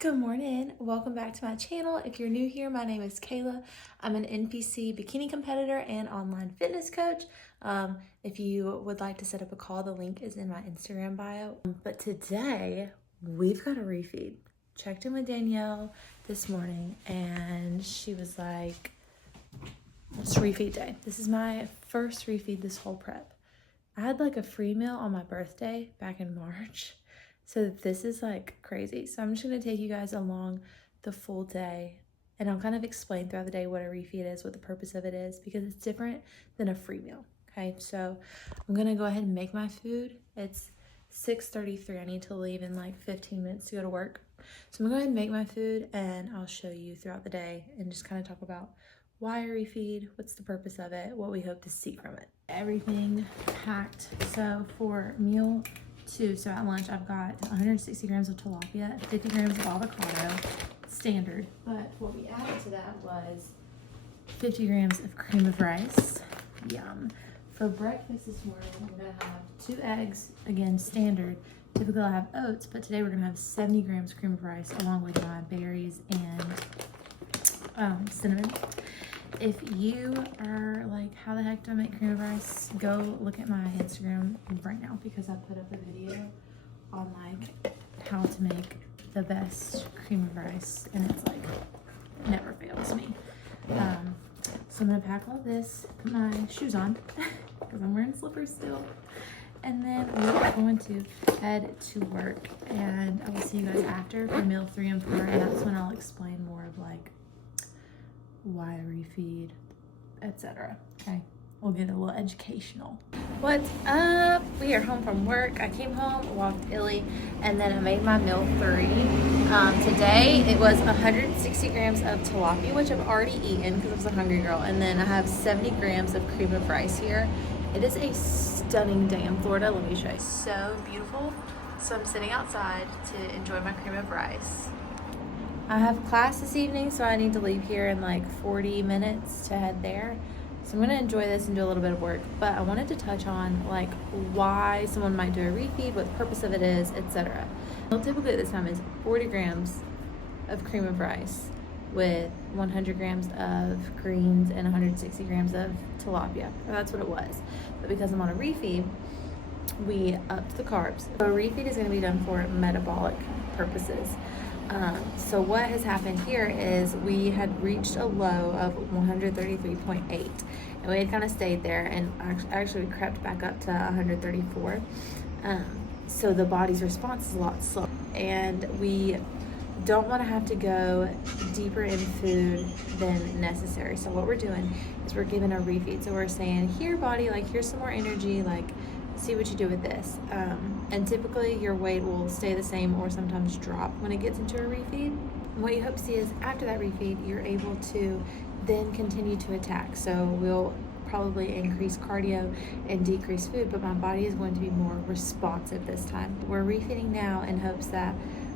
Good morning. Welcome back to my channel. If you're new here, my name is Kayla. I'm an NPC bikini competitor and online fitness coach. If you would like to set up a call, the link is in my Instagram bio. But today, we've got a refeed. Checked in with Danielle this morning and she was like, it's refeed day. This is my first refeed this whole prep. I had like a free meal on my birthday back in March. So this is like crazy. So I'm just gonna take you guys along the full day and I'll kind of explain throughout the day what a refeed is, what the purpose of it is, because it's different than a free meal, okay? So I'm gonna go ahead and make my food. It's 6:33, I need to leave in like 15 minutes to go to work. So I'm gonna go ahead and make my food and I'll show you throughout the day and just kind of talk about why a refeed, what's the purpose of it, what we hope to see from it. Everything packed. So for meal 2, so at lunch I've got 160 grams of tilapia, 50 grams of avocado, standard. But what we added to that was 50 grams of cream of rice. Yum. For breakfast this morning, I'm gonna have 2 eggs, again standard. Typically I have oats, but today we're gonna have 70 grams of cream of rice along with my berries and cinnamon. If you are like, how the heck do I make cream of rice? Go look at my Instagram right now because I put up a video on like how to make the best cream of rice and it's like, it never fails me. So I'm gonna pack all this, put my shoes on because I'm wearing slippers still. And then we're going to head to work and I will see you guys after for meal 3 and 4 and that's when I'll explain more of like why refeed, etc. Okay, we'll get a little educational. What's up? We are home from work. I came home, walked Illy, and then I made my meal 3. Today it was 160 grams of tilapia, which I've already eaten because I was a hungry girl, and then I have 70 grams of cream of rice here. It is a stunning day in Florida. Let me show you. So beautiful. So I'm sitting outside to enjoy my cream of rice. I have class this evening, so I need to leave here in like 40 minutes to head there. So I'm gonna enjoy this and do a little bit of work, but I wanted to touch on like why someone might do a refeed, what the purpose of it is, etc. Well, typically at this time is 40 grams of cream of rice with 100 grams of greens and 160 grams of tilapia. That's what it was. But because I'm on a refeed, we upped the carbs. So a refeed is gonna be done for metabolic purposes. So what has happened here is we had reached a low of 133.8 and we had kind of stayed there and actually we crept back up to 134. So the body's response is a lot slower and we don't want to have to go deeper in food than necessary. So what we're doing is we're giving a refeed. So we're saying, here body, like here's some more energy, like see what you do with this. And typically your weight will stay the same or sometimes drop when it gets into a refeed. And what you hope to see is after that refeed, you're able to then continue to attack. So we'll probably increase cardio and decrease food, but my body is going to be more responsive this time. We're refeeding now in hopes that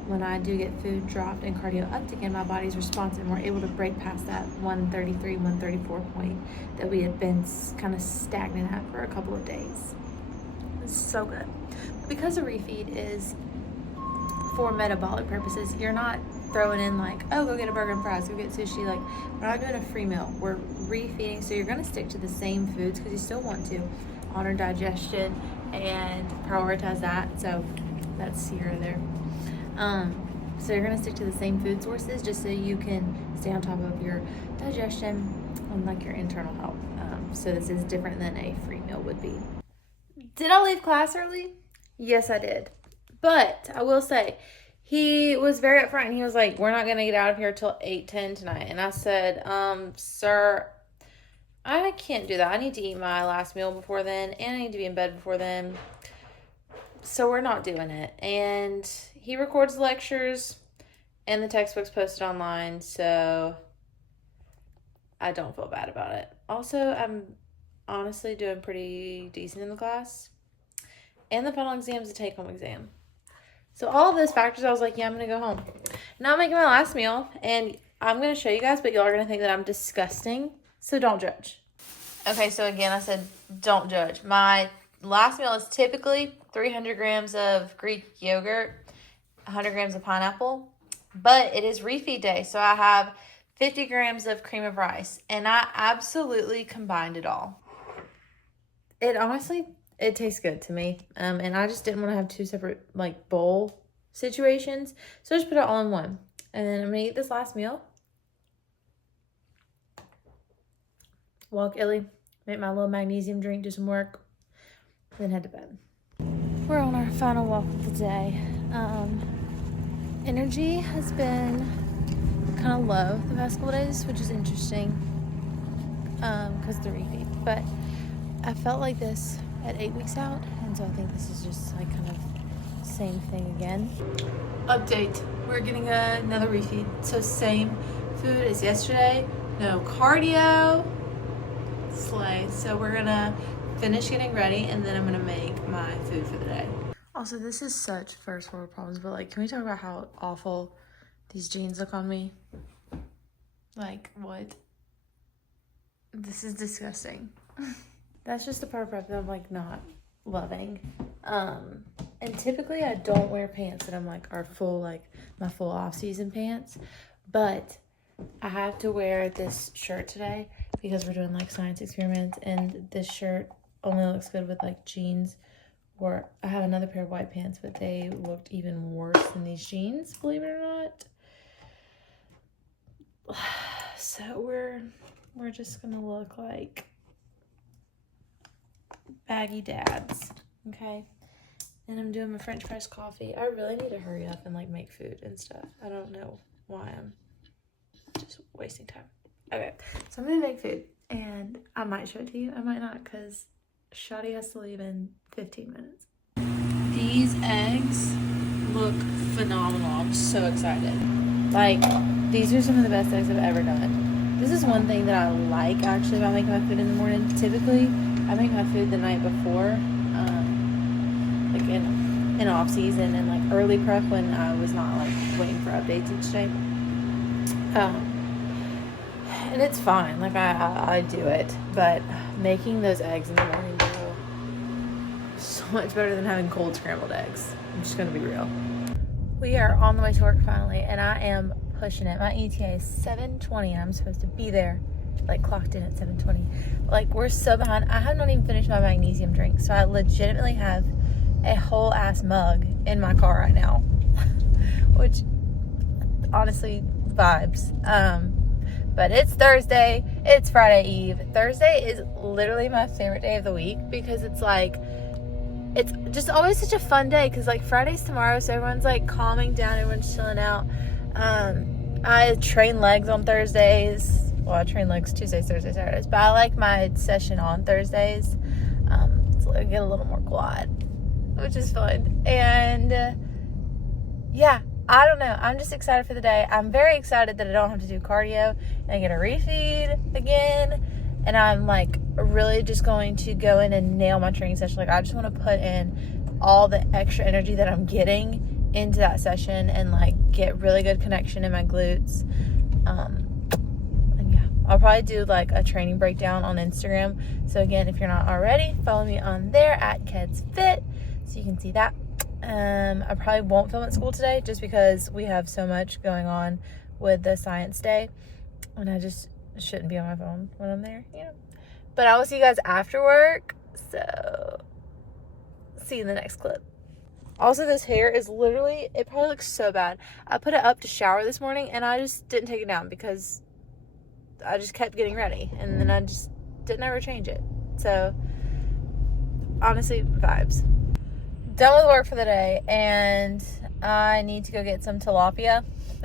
when I do get food dropped and cardio upped again, my body's responsive and we're able to break past that 133, 134 point that we had been kind of stagnant at for a couple of days. It's so good. Because a refeed is for metabolic purposes, you're not throwing in like, oh, go get a burger and fries, go get sushi. Like, we're not doing a free meal. We're refeeding, so you're gonna stick to the same foods because you still want to honor digestion and prioritize that. So that's here or there. So you're gonna stick to the same food sources just so you can stay on top of your digestion and like your internal health. So this is different than a free meal would be. Did I leave class early? Yes, I did. But I will say, he was very upfront and he was like, we're not going to get out of here till 8:10 tonight. And I said, sir, I can't do that. I need to eat my last meal before then and I need to be in bed before then. So we're not doing it. And he records the lectures and the textbooks posted online. So I don't feel bad about it. Also, I'm honestly doing pretty decent in the class. And the final exam is a take-home exam. So all of those factors, I was like, yeah, I'm going to go home. Now I'm making my last meal, and I'm going to show you guys, but y'all are going to think that I'm disgusting, so don't judge. Okay, so again, I said don't judge. My last meal is typically 300 grams of Greek yogurt, 100 grams of pineapple, But it is refeed day, so I have 50 grams of cream of rice, and I absolutely combined it all. It honestly, it tastes good to me, and I just didn't want to have two separate, like, bowl situations, so I just put it all in one. And then I'm going to eat this last meal. Walk Illy, make my little magnesium drink, do some work, then head to bed. We're on our final walk of the day. Energy has been kind of low the past couple days, which is interesting because of the refeed. But I felt like this at 8 weeks out, and so I think this is just like kind of same thing again. Update, we're getting another refeed. So same food as yesterday, no cardio, slay. So we're gonna finish getting ready, and then I'm gonna make my food for the day. Also, this is such first world problems, but like, can we talk about how awful these jeans look on me? Like, what? This is disgusting. That's just the part of that I'm like not loving. And typically I don't wear pants that I'm like are full, like my full off-season pants, but I have to wear this shirt today because we're doing like science experiments, and this shirt only looks good with like jeans. Or I have another pair of white pants, but they looked even worse than these jeans, believe it or not. So we're just gonna look like baggy dads, okay? And I'm doing my French press coffee. I really need to hurry up and like make food and stuff. I don't know why I'm just wasting time. Okay, so I'm gonna make food, and I might show it to you, I might not, because Shadi has to leave in 15 minutes. These eggs look phenomenal. I'm so excited. Like, these are some of the best eggs I've ever done. This is one thing that I like actually about making my food in the morning. Typically, I make my food the night before, like in off season and like early prep when I was not like waiting for updates each day. And it's fine. Like I do it, but making those eggs in the morning, bro, so much better than having cold scrambled eggs. I'm just gonna be real. We are on the way to work finally, and I am pushing it. My ETA is 7:20, and I'm supposed to be there, like clocked in at 7:20. Like, we're so behind. I have not even finished my magnesium drink, so I legitimately have a whole ass mug in my car right now, which honestly vibes. But it's Thursday, it's Friday Eve. Thursday is literally my favorite day of the week because it's like, it's just always such a fun day because like Friday's tomorrow, so everyone's like calming down, everyone's chilling out. I train legs on Thursdays. Well, I train legs Tuesdays, Thursdays, Saturdays, but I like my session on Thursdays. So I get a little more quad, which is fun. And yeah, I don't know. I'm just excited for the day. I'm very excited that I don't have to do cardio and I get a refeed again. And I'm like really just going to go in and nail my training session. Like, I just want to put in all the extra energy that I'm getting into that session and like get really good connection in my glutes. And yeah, I'll probably do like a training breakdown on Instagram. So again, if you're not already, follow me on there at KedsFit so you can see that. I probably won't film at school today just because we have so much going on with the science day, and I just shouldn't be on my phone when I'm there, you know. But I will see you guys after work, so see you in the next clip. Also, this hair is literally, it probably looks so bad. I put it up to shower this morning, and I just didn't take it down because I just kept getting ready, and then I just didn't ever change it. So, honestly, vibes. Done with work for the day, and I need to go get some tilapia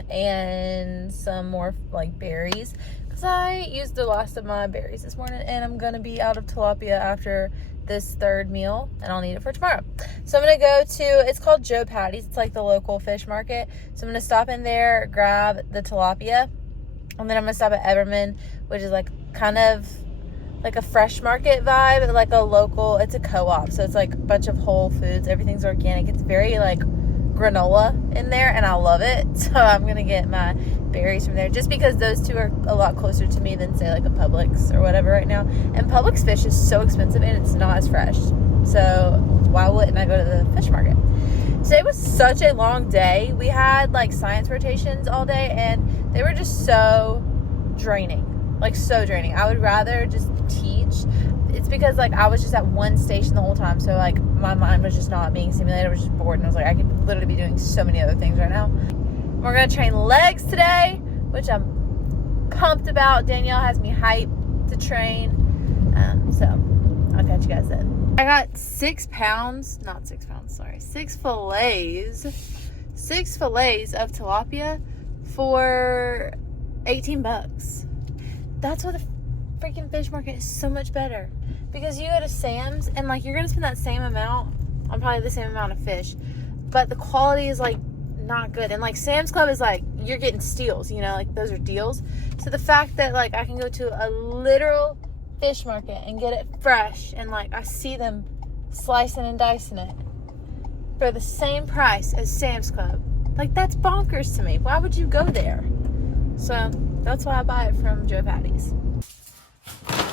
and some more like berries because I used the last of my berries this morning, and I'm gonna be out of tilapia after this third meal, and I'll need it for tomorrow. So I'm gonna go to, it's called Joe Patty's. It's like the local fish market. So I'm gonna stop in there, grab the tilapia, and then I'm gonna stop at Everman, which is like kind of like a fresh market vibe, like a local, it's a co-op, so it's like a bunch of whole foods, everything's organic. It's very like granola in there, and I love it. So I'm gonna get my berries from there just because those two are a lot closer to me than say like a Publix or whatever right now. And Publix fish is so expensive and it's not as fresh, so why wouldn't I go to the fish market? Today was such a long day. We had like science rotations all day and they were just so draining. Like so draining. I would rather just teach. It's because like I was just at one station the whole time. So like my mind was just not being stimulated. I was just bored and I was like, I could literally be doing so many other things right now. We're gonna train legs today, which I'm pumped about. Danielle has me hyped to train. So I'll catch you guys then. I got 6 fillets of tilapia for 18 bucks. That's what the freaking fish market is so much better, because you go to Sam's and like you're gonna spend that same amount on probably the same amount of fish, but the quality is like not good. And like Sam's Club is like you're getting steals, you know, like those are deals. So the fact that like I can go to a literal fish market and get it fresh, and like I see them slicing and dicing it for the same price as Sam's Club, like that's bonkers to me. Why would you go there? So that's why I buy it from Joe Patty's.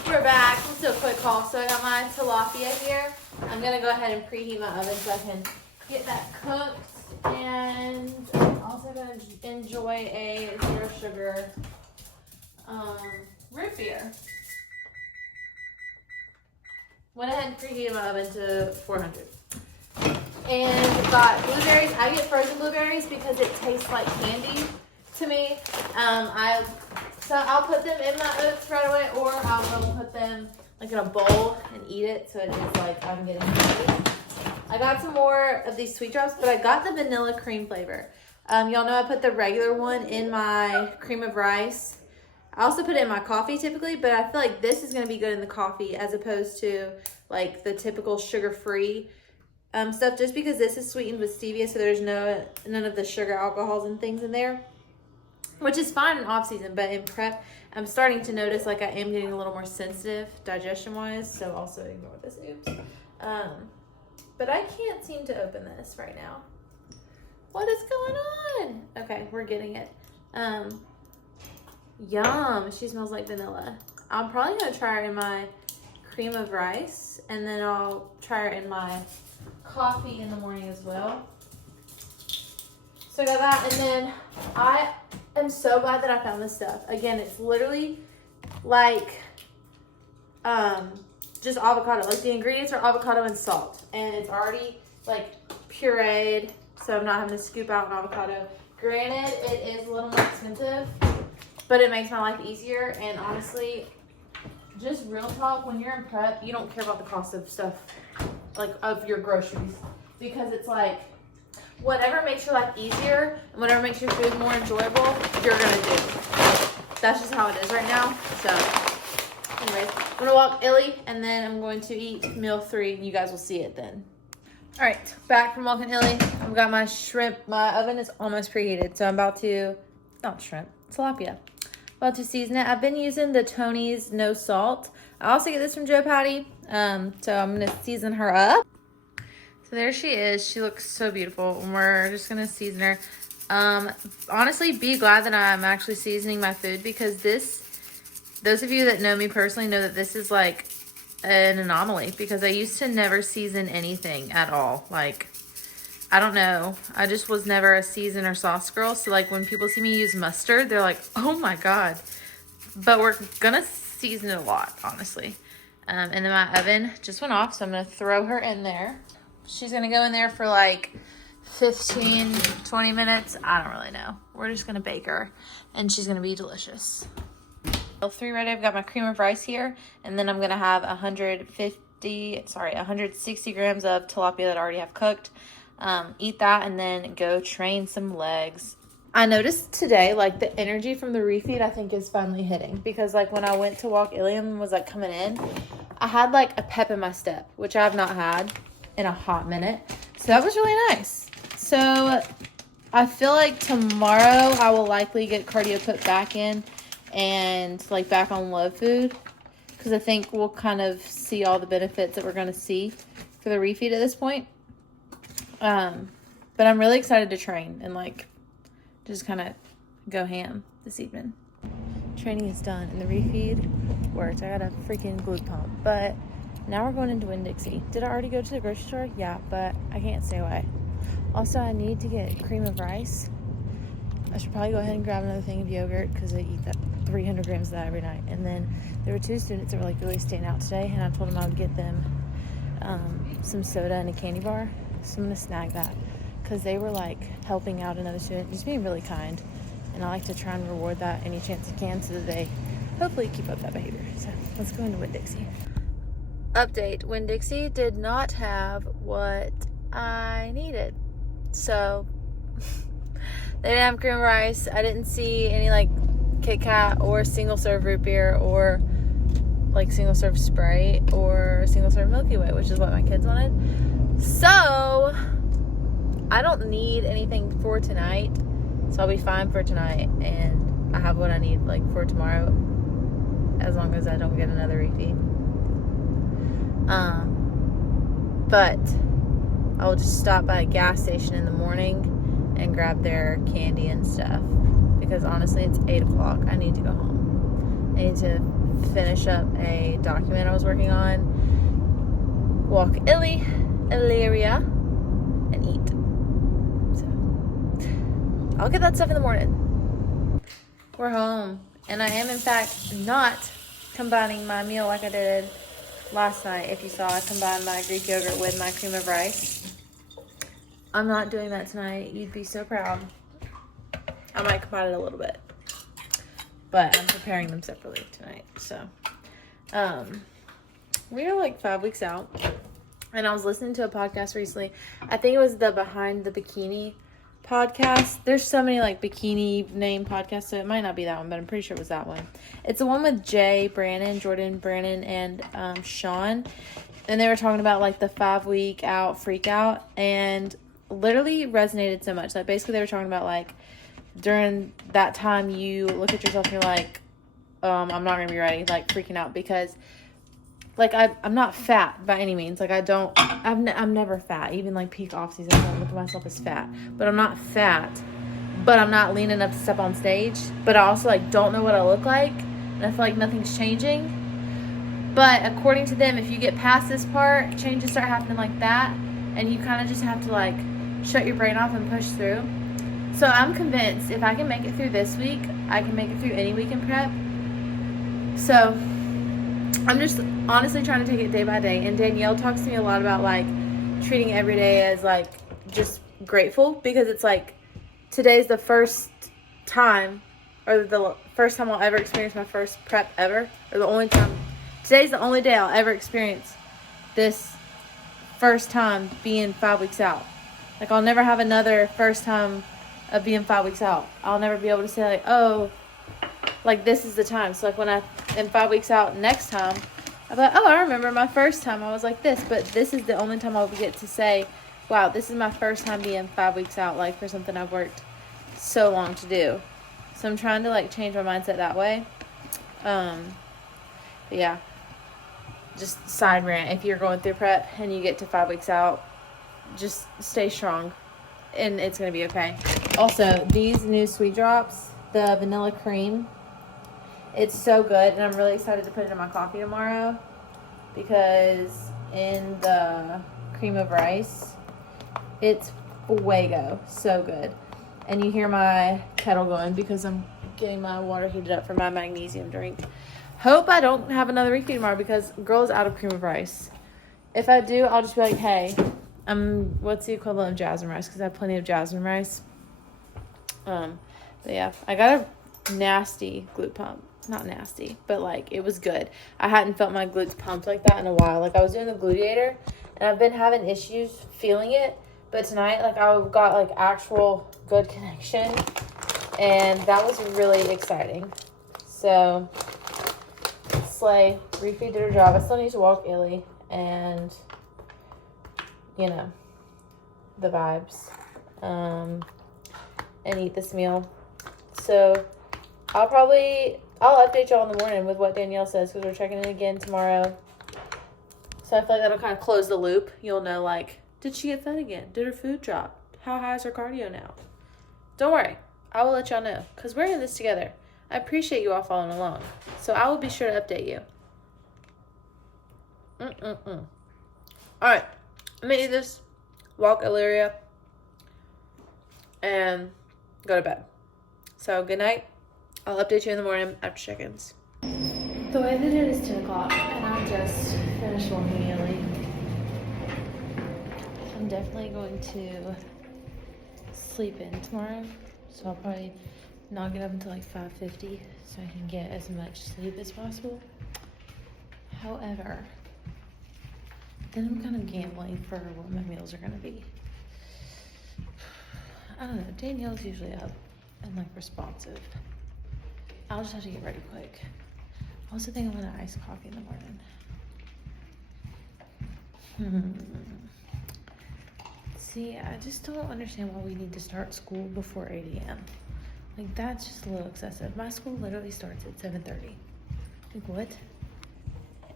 We're back. Let's do a quick haul. So I got my tilapia here. I'm gonna go ahead and preheat my oven so I can get that cooked, and I'm also gonna enjoy a 0 sugar root beer. Went ahead and preheated my oven to 400. And got blueberries. I get frozen blueberries because it tastes like candy to me. So I'll put them in my oats right away, or I will put them like in a bowl and eat it, so it is like I'm getting candy. I got some more of these sweet drops, but I got the vanilla cream flavor. Y'all know I put the regular one in my cream of rice. I also put it in my coffee typically, but I feel like this is gonna be good in the coffee as opposed to like the typical sugar-free stuff, just because this is sweetened with stevia, so there's none of the sugar alcohols and things in there, which is fine in off season, but in prep, I'm starting to notice like I am getting a little more sensitive digestion-wise, so also ignore this, oops. But I can't seem to open this right now. What is going on? Okay, we're getting it. Yum, she smells like vanilla. I'm probably gonna try her in my cream of rice, and then I'll try her in my coffee in the morning as well. So I got that, and then I am so glad that I found this stuff. Again, it's literally like just avocado. Like the ingredients are avocado and salt, and it's already like pureed, so I'm not having to scoop out an avocado. Granted, it is a little more expensive, but it makes my life easier. And honestly, just real talk, when you're in prep, you don't care about the cost of stuff, like of your groceries, because it's like whatever makes your life easier and whatever makes your food more enjoyable, you're gonna do. That's just how it is right now. So anyways, I'm gonna walk Illy, and then I'm going to eat meal 3, and you guys will see it then. All right, back from walking Illy. I've got my shrimp. My oven is almost preheated, so I'm about to, not shrimp, tilapia. About to season it. I've been using the Tony's no salt. I also get this from Joe Patty, so I'm gonna season her up. So there she is. She looks so beautiful, and we're just gonna season her. Honestly, be glad that I'm actually seasoning my food, because those of you that know me personally know that this is like an anomaly, because I used to never season anything at all. Like, I don't know. I just was never a season or sauce girl. So like when people see me use mustard, they're like, oh my God. But we're gonna season it a lot, honestly. And then my oven just went off, so I'm gonna throw her in there. She's gonna go in there for like 15, 20 minutes. I don't really know. We're just gonna bake her, and she's gonna be delicious. Meal 3 ready. I've got my cream of rice here, and then I'm gonna have 160 grams of tilapia that I already have cooked. Eat that, and then go train some legs. I noticed today, like, the energy from the refeed, I think, is finally hitting, because like when I went to walk Ilium and was like coming in, I had like a pep in my step, which I've not had in a hot minute. So that was really nice. So I feel like tomorrow I will likely get cardio put back in and like back on low food, because I think we'll kind of see all the benefits that we're going to see for the refeed at this point. But I'm really excited to train and like just kind of go ham this evening. Training is done and the refeed worked. I got a freaking glute pump, but now we're going into Winn-Dixie. Did I already go to the grocery store? Yeah, but I can't stay away. Also, I need to get cream of rice. I should probably go ahead and grab another thing of yogurt because I eat that 300 grams of that every night. And then there were 2 students that were like really staying out today, and I told them I would get them some soda and a candy bar. So I'm gonna snag that because they were like helping out another student, just being really kind. And I like to try and reward that any chance I can so that they hopefully keep up that behavior. So let's go into Winn-Dixie. Update: Winn-Dixie did not have what I needed. So they didn't have cream of rice. I didn't see any like Kit Kat or single serve root beer or like single serve Sprite or single serve Milky Way, which is what my kids wanted. So I don't need anything for tonight. So I'll be fine for tonight, and I have what I need like for tomorrow, as long as I don't get another refeed. But I will just stop by a gas station in the morning and grab their candy and stuff, because honestly it's 8 o'clock. I need to go home. I need to finish up a document I was working on, walk Illyria, and eat. So I'll get that stuff in the morning. We're home, and I am in fact not combining my meal like I did last night. If you saw, I combined my Greek yogurt with my cream of rice. I'm not doing that tonight. You'd be so proud. I might combine it a little bit, but I'm preparing them separately tonight. So we are like 5 weeks out, and I was listening to a podcast recently. I think it was the Behind the Bikini podcast. There's so many like bikini name podcasts, so it might not be that one, but I'm pretty sure it was that one. It's the one with Jordan Brannon, and Sean, and they were talking about like the 5 week out freak out, and literally resonated so much. Like basically they were talking about like during that time you look at yourself and you're like, I'm not gonna be ready, like freaking out, because like I'm not fat by any means. Like I'm never fat. Even like peak off season, I don't look at myself as fat. But I'm not fat. But I'm not lean enough to step on stage. But I also like don't know what I look like, and I feel like nothing's changing. But according to them, if you get past this part, changes start happening like that, and you kind of just have to like shut your brain off and push through. So I'm convinced if I can make it through this week, I can make it through any week in prep. So I'm just honestly trying to take it day by day. And Danielle talks to me a lot about like treating every day as like just grateful, because it's like today's the first time, or the first time I'll ever experience my first prep ever, or the only time. Today's the only day I'll ever experience this first time being 5 weeks out. Like I'll never have another first time of being 5 weeks out. I'll never be able to say like, oh, like this is the time. So like when I am 5 weeks out next time, I'm like, oh, I remember my first time I was like this. But this is the only time I'll get to say, wow, this is my first time being 5 weeks out, like for something I've worked so long to do. So I'm trying to like change my mindset that way. But yeah, just side rant. If you're going through prep and you get to 5 weeks out, just stay strong, and it's gonna be okay. Also, these new Sweet Drops, the vanilla cream, it's so good, and I'm really excited to put it in my coffee tomorrow, because in the cream of rice, it's fuego, so good. And you hear my kettle going because I'm getting my water heated up for my magnesium drink. Hope I don't have another refeed tomorrow, because girl is out of cream of rice. If I do, I'll just be like, hey, what's the equivalent of jasmine rice? Because I have plenty of jasmine rice. But yeah, I got a nasty glute pump. Not nasty, but like it was good. I hadn't felt my glutes pumped like that in a while. Like I was doing the gluteator, and I've been having issues feeling it. But tonight, like I got like actual good connection, and that was really exciting. So slay, refeed did her job. I still need to walk Illy, and you know, the vibes, and eat this meal. So I'll update y'all in the morning with what Danielle says, because we're checking in again tomorrow. So I feel like that'll kind of close the loop. You'll know, like, did she get fed again? Did her food drop? How high is her cardio now? Don't worry. I will let y'all know, because we're in this together. I appreciate you all following along. So I will be sure to update you. All right. I'm going to eat this. Walk Illyria. and go to bed. So good night. I'll update you in the morning after check-ins. The way that it is 10 o'clock and I just finished walking Ellie. I'm definitely going to sleep in tomorrow. So I'll probably not get up until like 5:50 so I can get as much sleep as possible. However, then I'm kind of gambling for what my meals are gonna be. I don't know, Danielle's usually up and like responsive. I'll just have to get ready quick. I also think I want an iced coffee in the morning. See, I just don't understand why we need to start school before 8 a.m. Like, that's just a little excessive. My school literally starts at 7:30. Like, what?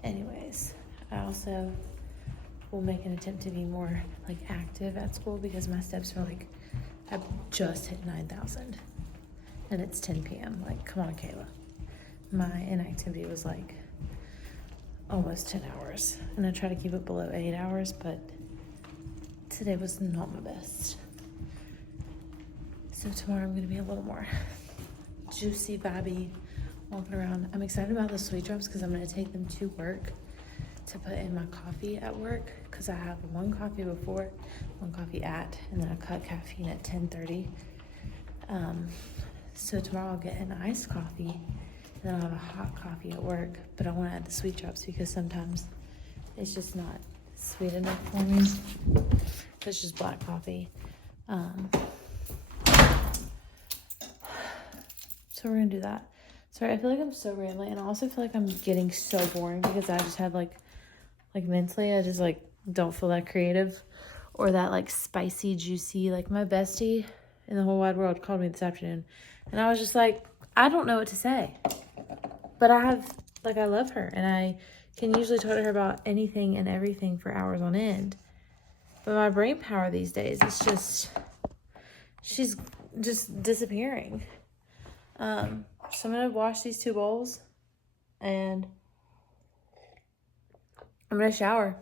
Anyways, I also will make an attempt to be more, like, active at school because my steps are, like, I've just hit 9,000. And it's 10 p.m. Like, come on, Kayla. My inactivity was, like, almost 10 hours. And I try to keep it below 8 hours, but today was not my best. So tomorrow I'm gonna be a little more juicy, vibey, walking around. I'm excited about the sweet drops because I'm gonna take them to work to put in my coffee at work because I have one coffee before, one coffee at, and then I cut caffeine at 10:30. So tomorrow I'll get an iced coffee and then I'll have a hot coffee at work, but I wanna add the sweet drops because sometimes it's just not sweet enough for me. It's just black coffee. So we're gonna do that. Sorry, I feel like I'm so rambling, and I also feel like I'm getting so boring because I just have like mentally, I just like don't feel that creative or that like spicy, juicy. Like my bestie in the whole wide world called me this afternoon, and I was just like, I don't know what to say, but I love her, and I can usually talk to her about anything and everything for hours on end. But my brain power these days is just, she's just disappearing. So I'm gonna wash these 2 bowls and I'm gonna shower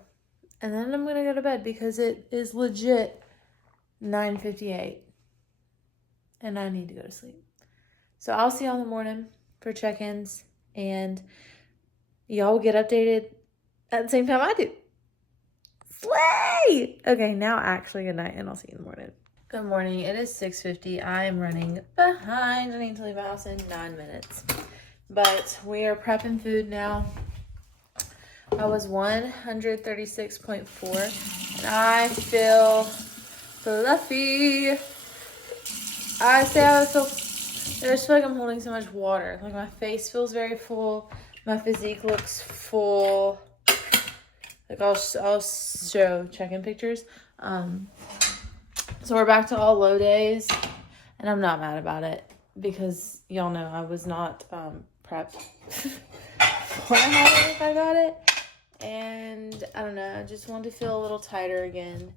and then I'm gonna go to bed because it is legit 9:58 and I need to go to sleep. So I'll see y'all in the morning for check-ins and y'all will get updated at the same time I do. Slay! Okay, now actually good night and I'll see you in the morning. Good morning. It is 6:50. I am running behind. I need to leave my house in 9 minutes. But we are prepping food now. I was 136.4 and I feel fluffy. I say I feel, I just feel like I'm holding so much water. Like my face feels very full. My physique looks full. Like I'll show check-in pictures. So we're back to all low days, and I'm not mad about it because y'all know I was not prepped when I had it if I got it, and I don't know, I just wanted to feel a little tighter again.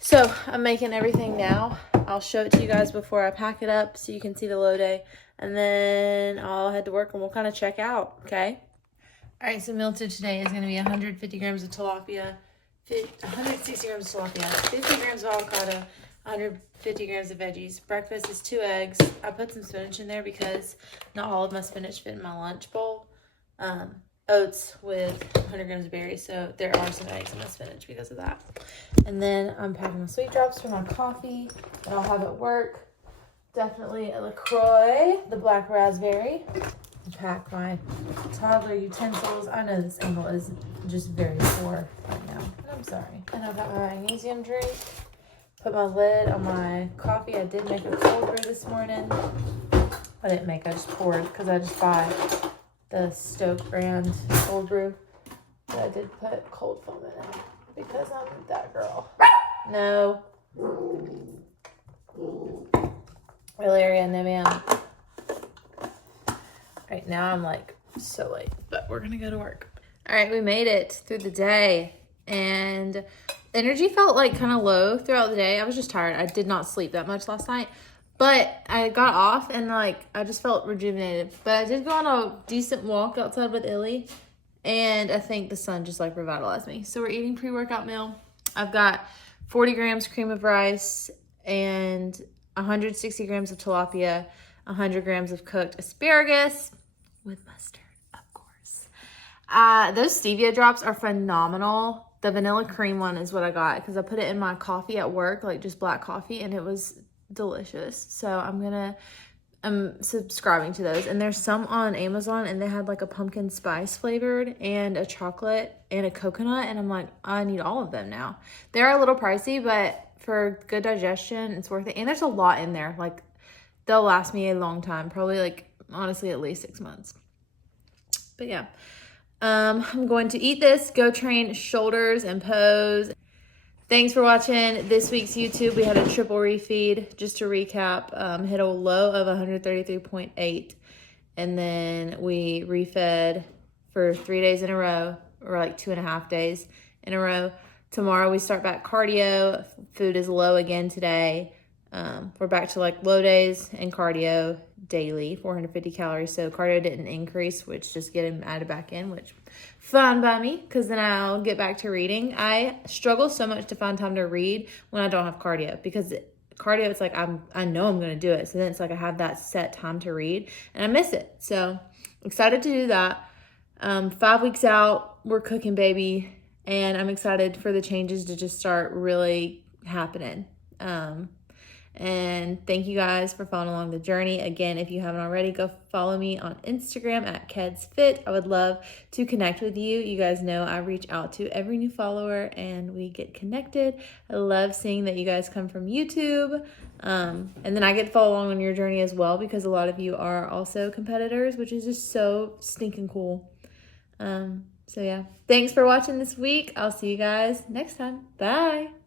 So I'm making everything now. I'll show it to you guys before I pack it up so you can see the low day, and then I'll head to work and we'll kind of check out, okay? All right, so meal to today is going to be 150 grams of tilapia, 160 grams of tilapia, 50 grams of avocado, 150 grams of veggies. Breakfast is 2 eggs. I put some spinach in there because not all of my spinach fit in my lunch bowl. Oats with 100 grams of berries, so there are some eggs in my spinach because of that. And then I'm packing my sweet drops for my coffee that I'll have at work. Definitely a LaCroix, the black raspberry. Pack my toddler utensils. I know this angle is just very poor right now. I'm sorry. And I've got my magnesium drink. Put my lid on my coffee. I did make a cold brew this morning. I didn't make, I just poured because I just buy the Stoke brand cold brew. But I did put cold foam in it because I'm that girl. No. Valeria, no ma'am. Right now I'm like so late, but we're gonna go to work. All right, we made it through the day and energy felt like kind of low throughout the day. I was just tired. I did not sleep that much last night, but I got off and like I just felt rejuvenated. But I did go on a decent walk outside with Illy, and I think the sun just like revitalized me. So we're eating pre-workout meal. I've got 40 grams cream of rice and 160 grams of tilapia, 100 grams of cooked asparagus with mustard, of course. Those stevia drops are phenomenal. The vanilla cream one is what I got because I put it in my coffee at work, like just black coffee, and it was delicious. So I'm subscribing to those. And there's some on Amazon, and they had like a pumpkin spice flavored and a chocolate and a coconut, and I'm like, I need all of them now. They're a little pricey, but for good digestion, it's worth it. And there's a lot in there. Like, they'll last me a long time, probably like, honestly, at least 6 months. But yeah, I'm going to eat this, go train shoulders and pose. Thanks for watching this week's YouTube. We had a triple refeed. Just to recap, hit a low of 133.8, and then we refed for 3 days in a row, or like 2.5 days in a row. Tomorrow we start back cardio. Food is low again today. We're back to like low days and cardio daily, 450 calories. So cardio didn't increase, which just getting added back in, which fine by me, because then I'll get back to reading. I struggle so much to find time to read when I don't have cardio, because cardio, it's like I know I'm going to do it. So then it's like I have that set time to read and I miss it. So excited to do that. 5 weeks out, we're cooking, baby. And I'm excited for the changes to just start really happening. And thank you guys for following along the journey. Again, if you haven't already, go follow me on Instagram at KedsFit. I would love to connect with you. You guys know I reach out to every new follower and we get connected. I love seeing that you guys come from YouTube. And then I get to follow along on your journey as well, because a lot of you are also competitors, which is just so stinking cool. So yeah, thanks for watching this week. I'll see you guys next time. Bye.